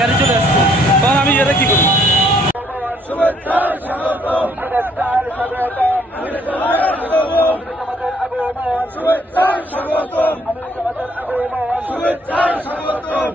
গাড়ি চলে আসছে তখন আমি এটা কি করি শুভেচ্ছা স্বাগতম শুভেচ্ছা স্বাগতম শুভেচ্ছা স্বাগতম